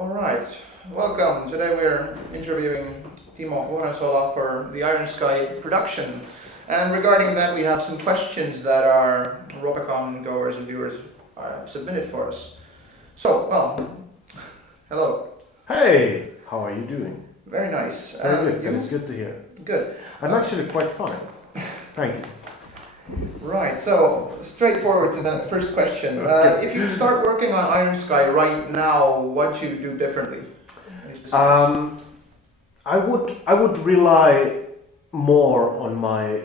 All right, welcome. Today we're interviewing Timo Vuorensola for the Iron Sky production. And regarding that, we have some questions that our Ropecon goers and viewers submitted for us. So, hello. Hey, how are you doing? Very nice. Very good. That is good to hear. Good. I'm actually quite fine. Thank you. Right, so straightforward to the first question. If you start working on Iron Sky right now, what you do differently? Any specifics? I would rely more on my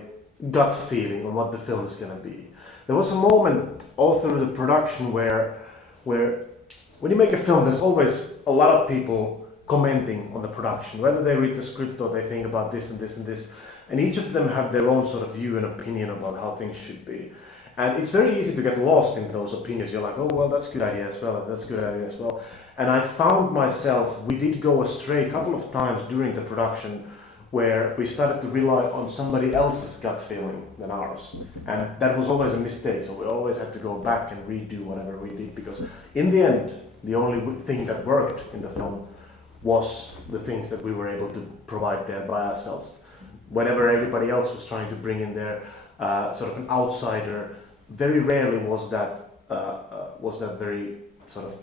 gut feeling on what the film is gonna be. There was a moment all through the production where when you make a film, there's always a lot of people commenting on the production, whether they read the script or they think about this and this and this. And each of them have their own sort of view and opinion about how things should be. And it's very easy to get lost in those opinions. You're like, oh, well, that's a good idea as well, and that's a good idea as well. And I found myself, we did go astray a couple of times during the production where we started to rely on somebody else's gut feeling than ours. And that was always a mistake, so we always had to go back and redo whatever we did, because in the end, the only thing that worked in the film was the things that we were able to provide there by ourselves. Whenever everybody else was trying to bring in their sort of an outsider, very rarely was that very sort of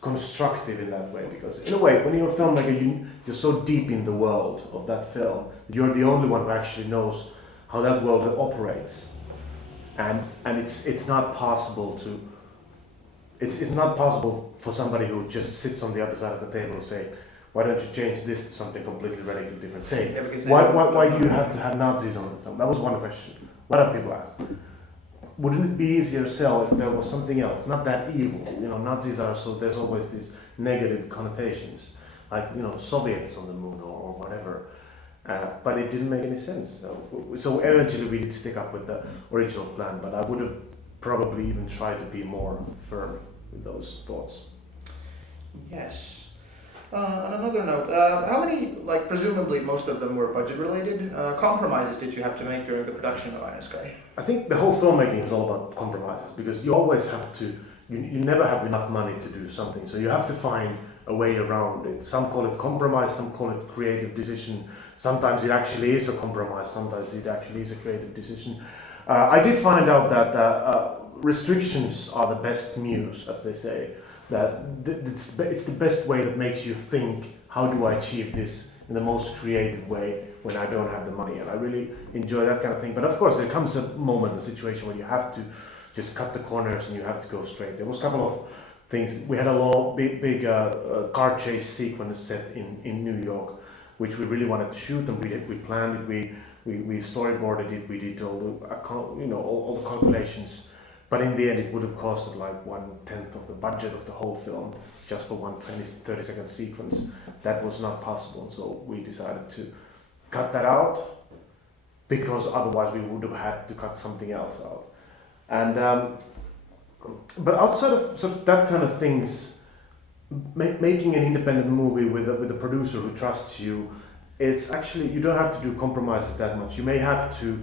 constructive in that way. Because in a way, when you're a filmmaker, you're so deep in the world of that film, you're the only one who actually knows how that world operates, and it's not possible to. It's not possible for somebody who just sits on the other side of the table and say, why don't you change this to something completely radically different? Say, why do you have to have Nazis on the film? That was one question. A lot of people ask. Wouldn't it be easier to sell if there was something else? Not that evil. Nazis are, so there's always these negative connotations, like, Soviets on the moon or whatever. But it didn't make any sense. So eventually we did stick up with the original plan, but I would have probably even tried to be more firm with those thoughts. Yes. On another note, how many, presumably most of them were budget related, compromises did you have to make during the production of Iron Sky? I think the whole filmmaking is all about compromises, because you always have to, you never have enough money to do something, so you have to find a way around it. Some call it compromise, some call it creative decision. Sometimes it actually is a compromise, sometimes it actually is a creative decision. I did find out that restrictions are the best muse, as they say. That it's the best way that makes you think, how do I achieve this in the most creative way when I don't have the money? And I really enjoy that kind of thing. But of course, there comes a moment, a situation where you have to just cut the corners and you have to go straight. There was a couple of things. We had a big car chase sequence set in New York, which we really wanted to shoot, and we planned it. We storyboarded it. We did all the calculations. But in the end, it would have costed like 1/10 of the budget of the whole film just for one 30-second sequence. That was not possible, so we decided to cut that out, because otherwise we would have had to cut something else out. And but outside of sort of that kind of things, making an independent movie with a producer who trusts you, it's actually, you don't have to do compromises that much. You may have to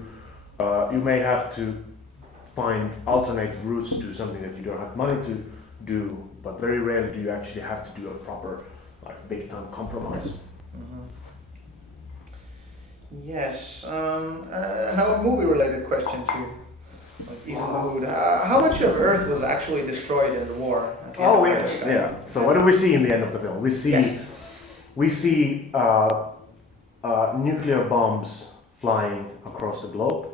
find alternative routes to do something that you don't have money to do, but very rarely do you actually have to do a proper, big time compromise. Mm-hmm. Yes. Now a movie related question to ease the mood. How much of Earth was actually destroyed in the war? Yeah. So what do we see in the end of the film? We see nuclear bombs flying across the globe,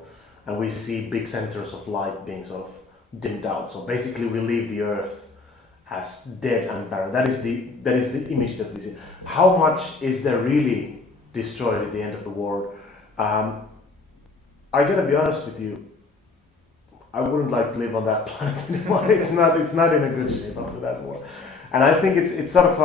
and we see big centers of light being sort of dimmed out. So basically we leave the Earth as dead and barren. That is the image that we see. How much is there really destroyed at the end of the war? I gotta be honest with you, I wouldn't like to live on that planet anymore. It's not in a good shape after that war. And I think it's sort of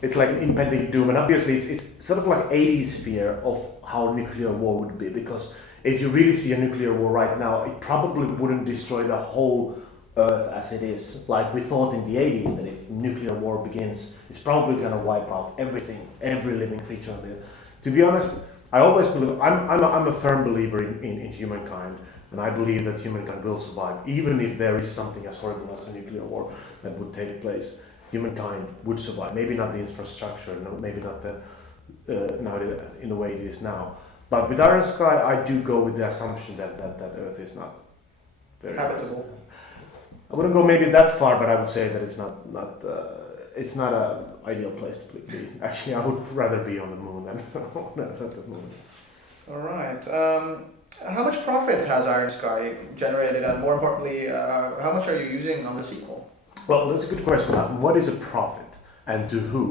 it's like an impending doom, and obviously it's sort of like 80s fear of how nuclear war would be, because if you really see a nuclear war right now, it probably wouldn't destroy the whole Earth as it is. Like we thought in the 80s that if nuclear war begins, it's probably going to wipe out everything, every living creature on the Earth. To be honest, I always believe, I'm a firm believer in humankind, and I believe that humankind will survive, even if there is something as horrible as a nuclear war that would take place. humankind would survive. Maybe not the infrastructure, maybe not the now in the way it is now. But with Iron Sky, I do go with the assumption that Earth is not very habitable. I wouldn't go maybe that far, but I would say that it's not an ideal place to be. Actually, I would rather be on the moon than on Earth at the moment. All right. How much profit has Iron Sky generated, and more importantly, how much are you using on the sequel? Well, that's a good question. What is a profit, and to who?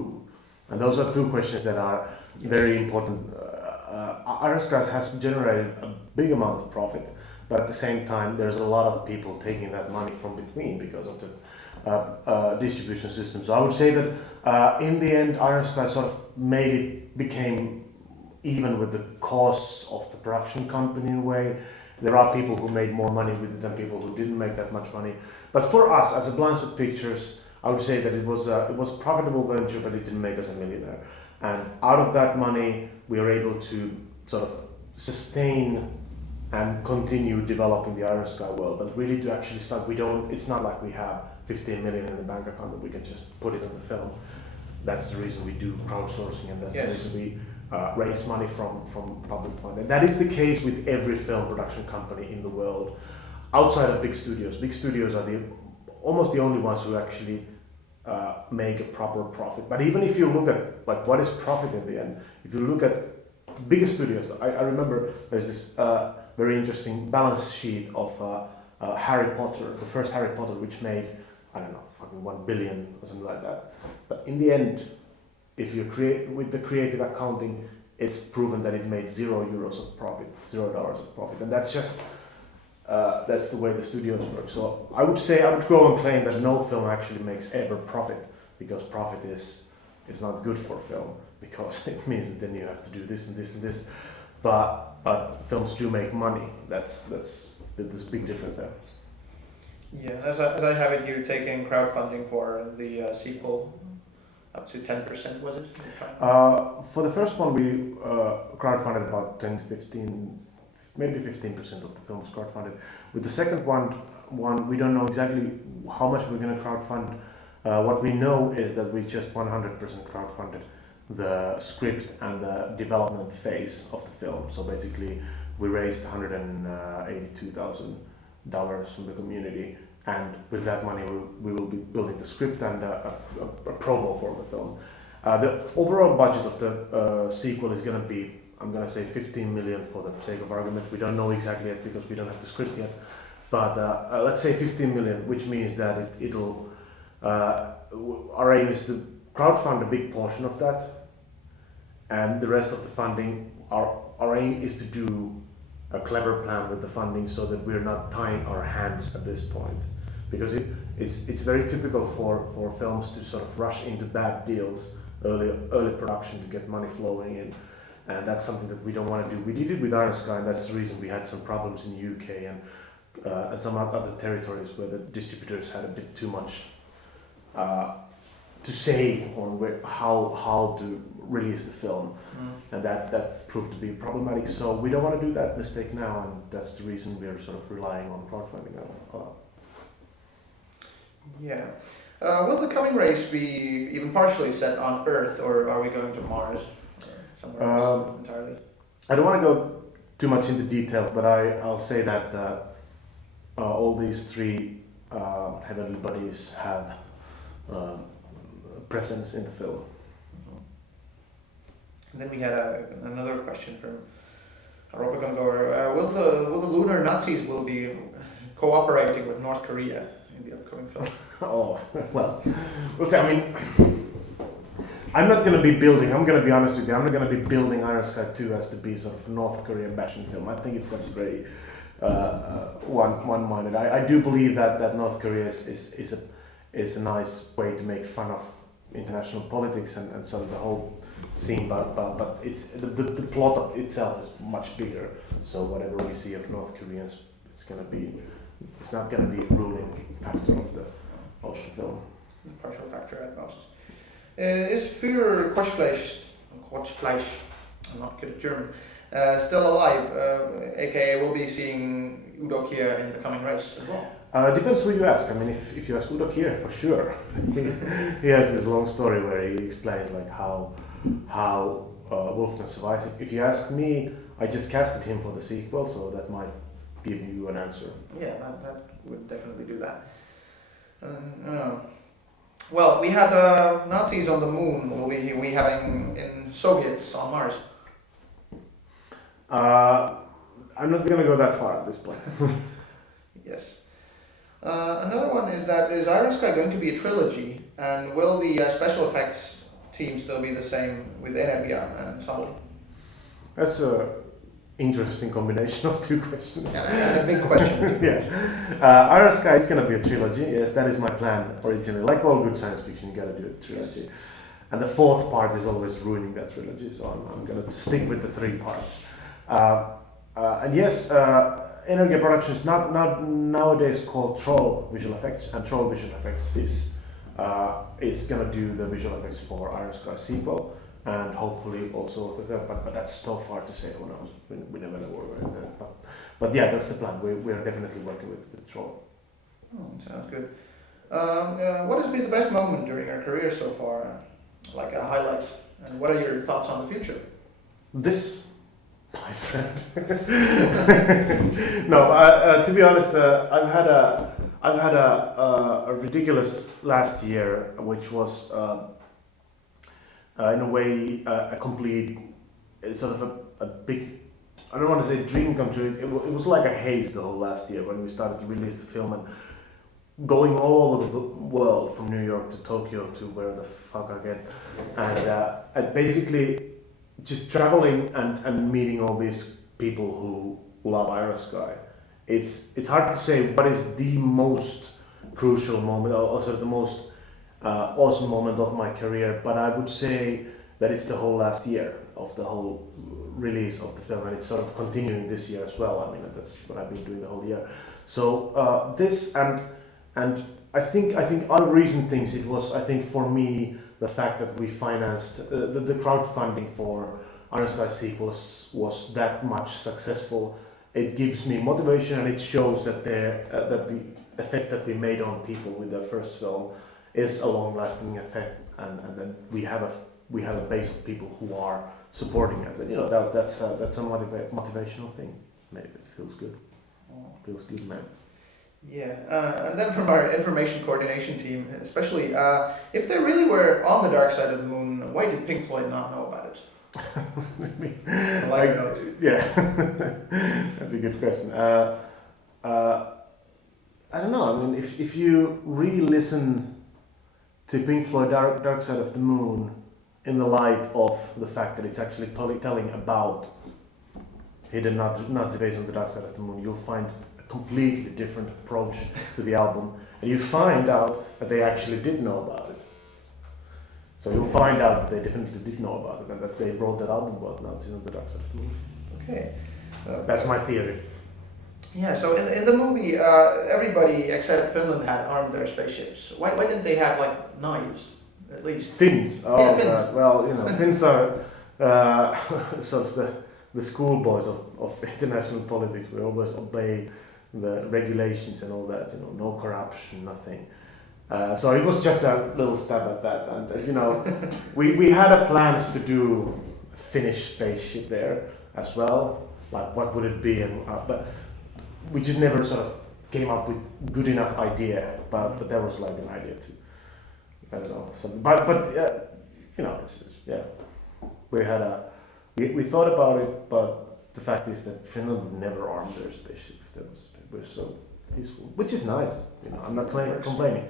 And those are two questions that are very important. Iron Sky has generated a big amount of profit, but at the same time, there's a lot of people taking that money from between because of the distribution system. So I would say that in the end, Iron Sky sort of became even with the costs of the production company in a way. There are people who made more money with it than people who didn't make that much money. But for us, as a Blindspot Pictures, I would say that it was a profitable venture, but it didn't make us a millionaire. And out of that money, we are able to sort of sustain and continue developing the Iron Sky world. But really, to actually start, it's not like we have 15 million in the bank account that we can just put it on the film. That's the reason we do crowdsourcing, and that's the reason we raise money from public fund. And that is the case with every film production company in the world, outside of big studios. Big studios are almost the only ones who actually make a proper profit. But even if you look at like what is profit in the end, if you look at bigger studios, I remember there's this very interesting balance sheet of Harry Potter, the first Harry Potter, which made, I don't know, fucking 1 billion or something like that. But in the end, if you create with the creative accounting, it's proven that it made €0 of profit, $0 of profit, and that's just that's the way the studios work. So I would go and claim that no film actually makes ever profit, because profit is not good for film, because it means that then you have to do this and this and this. But films do make money. There's a big difference there. Yeah, as I have it, you're taking crowdfunding for the sequel. Up to 10%, was it? For the first one, we crowdfunded about 10 to 15, maybe 15% of the film was crowdfunded. With the second one, we don't know exactly how much we're going to crowdfund. What we know is that we just 100% crowdfunded the script and the development phase of the film. So basically, we raised $182,000 from the community. And with that money, we will be building the script and a promo for the film. The overall budget of the sequel is going to be, I'm going to say 15 million for the sake of argument. We don't know exactly yet because we don't have the script yet. But let's say 15 million, which means that our aim is to crowdfund a big portion of that. And the rest of the funding, our aim is to do a clever plan with the funding so that we're not tying our hands at this point. Because it's very typical for films to sort of rush into bad deals, early production to get money flowing in, and that's something that we don't want to do. We did it with Iron Sky, and that's the reason we had some problems in the UK and some other territories where the distributors had a bit too much to say on how to release the film, and that proved to be problematic. So we don't want to do that mistake now, and that's the reason we are sort of relying on crowdfunding now. Yeah. Will the coming race be even partially set on Earth, or are we going to Mars or somewhere else entirely? I don't want to go too much into details, but I'll say that all these three heavenly bodies have presence in the film. And then we had another question from a Ropecon goer. Will the lunar Nazis will be cooperating with North Korea in the upcoming film? Oh, well, we'll see. I mean, I'm not going to be building, I'm going to be honest with you, I'm not going to be building Iron Sky 2 as to be sort of a North Korean bashing film. I think that's very one-minded. I do believe that North Korea is a nice way to make fun of international politics and sort of the whole scene, but it's the plot of itself is much bigger. So whatever we see of North Koreans, it's not going to be a ruling factor of the film. Partial factor at most. Is Führer Quatschfleisch, I'm not good at German, still alive? AKA we'll be seeing Udoc here in the coming race as well. Depends who you ask. I mean, if you ask Udoc here, for sure. He has this long story where he explains like how Wolfman survives. If you ask me, I just casted him for the sequel, so that might give you an answer. Yeah, that would definitely do that. Well, we had Nazis on the moon. Will we having in Soviets on Mars? I'm not gonna go that far at this point. Yes. Another one is that is Iron Sky going to be a trilogy, and will the special effects team still be the same with Energia and Samuli? That's a interesting combination of two questions. And a big question. Yeah. Iron Sky is gonna be a trilogy. Yes, that is my plan originally. Like all good science fiction, you gotta do a trilogy. Yes. And the fourth part is always ruining that trilogy, so I'm gonna stick with the three parts. And yes, Energia Production is not nowadays called Troll Visual Effects, and Troll Visual Effects is gonna do the visual effects for Iron Sky sequel, and hopefully also the third. But that's so far to say. Who knows? We never know where we're going. But yeah, that's the plan. We are definitely working with Troll. Oh, sounds good. What has been the best moment during your career so far? Like a highlight, and what are your thoughts on the future? This, my friend. No, to be honest, I've had a ridiculous last year, which was in a way a complete sort of a big. I don't want to say dream come true. It was like a haze the whole last year when we started to release the film and going all over the world from New York to Tokyo to where the fuck again, and basically just traveling and meeting all these people who love Iron Sky. It's hard to say what is the most crucial moment, or also the most awesome moment of my career, but I would say that it's the whole last year of the whole release of the film, and it's sort of continuing this year as well. I mean, that's what I've been doing the whole year. So this and I think other recent things, it was, I think for me, the fact that we financed the crowdfunding for Iron Sky sequels was that much successful. It gives me motivation, and it shows that that the effect that we made on people with the first film is a long-lasting effect, and then we have a base of people who are supporting us, and you know that's a motivational thing. Maybe it feels good. Feels good, man. Yeah, and then from our information coordination team, especially, if they really were on the dark side of the moon, why did Pink Floyd not know about it? Yeah, that's a good question. I don't know. I mean, if you re-listen to Pink Floyd Dark Side of the Moon in the light of the fact that it's actually telling about hidden Nazi base on the dark side of the moon, you'll find a completely different approach to the album, and you find out that they actually did know about it. So you'll find out that they definitely did know about it, and that they wrote that album about Nazis on the dark side of the moon. Okay. That's my theory. Yeah, so in the movie, everybody except Finland had armed their spaceships. Why didn't they have, like, knives, at least? Finns? Oh, yeah, Finns. Well, you know, Finns are sort of the schoolboys of international politics. We always obey the regulations and all that, you know, no corruption, nothing. So it was just a little stab at that, and you know, we had a plans to do a Finnish spaceship there as well. Like, what would it be? And but we just never sort of came up with good enough idea. But there was like an idea too. I don't know. But you know, it's yeah. We thought about it, but the fact is that Finland would never arm their spaceship. It was so peaceful, which is nice. You know, I'm not complaining.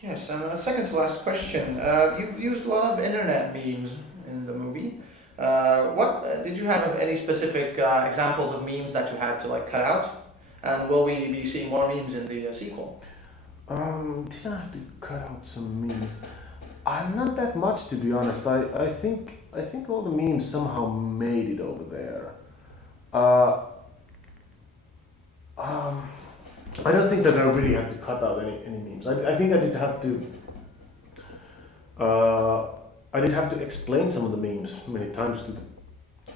Yes, and a second to last question. You've used a lot of internet memes in the movie. What did you have any specific examples of memes that you had to like cut out? And will we be seeing more memes in the sequel? Did I have to cut out some memes? I'm not that much, to be honest. I think all the memes somehow made it over there. I don't think that I really had to cut out any memes. I think I did have to explain some of the memes many times to the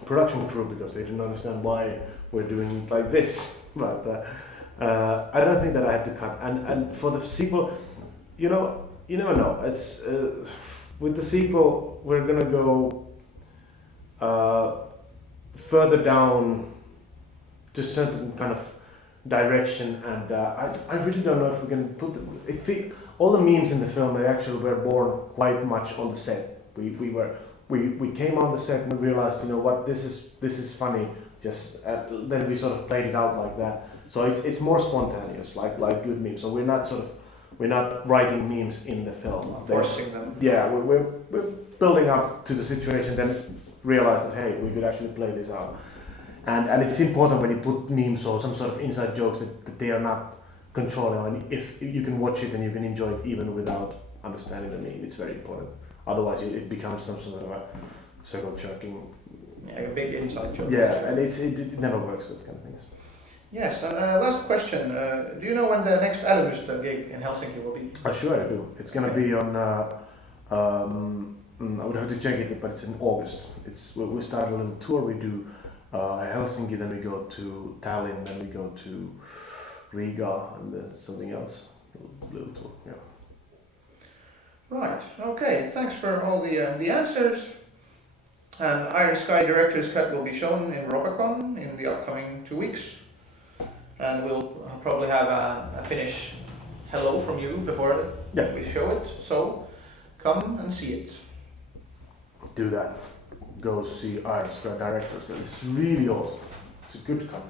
production crew because they didn't understand why we're doing it like this. But I don't think that I had to cut. And for the sequel, you never know. It's with the sequel, we're gonna go further down to certain kind of direction, and I really don't know if we can put all the memes in the film. They actually were born quite much on the set. We came on the set and we realized, you know what, this is funny. Just then we sort of played it out like that. So it's more spontaneous, like good memes. So we're not writing memes in the film, Forcing them. Yeah, we're building up to the situation, then realize that hey, we could actually play this out. And it's important when you put memes or some sort of inside jokes that they are not controlling. I mean, if you can watch it and you can enjoy it even without understanding the meme, it's very important. Otherwise, it becomes some sort of a circle jerking. Yeah, a big inside joke. Yeah, and it never works, those kind of things. Yes, and last question. Do you know when the next Älymystö gig in Helsinki will be? Sure, I do. It's going to be on, I would have to check it, but it's in August. We start a little tour. We do Helsinki, then we go to Tallinn, then we go to Riga, and then something else. A little tour, yeah. Right, okay, thanks for all the answers. And Iron Sky Director's Cut will be shown in Ropecon in the upcoming 2 weeks. And we'll probably have a Finnish hello from you before we show it. So come and see it. Do that. Go see Iron Sky Director's Cut. It's really awesome. It's a good cut.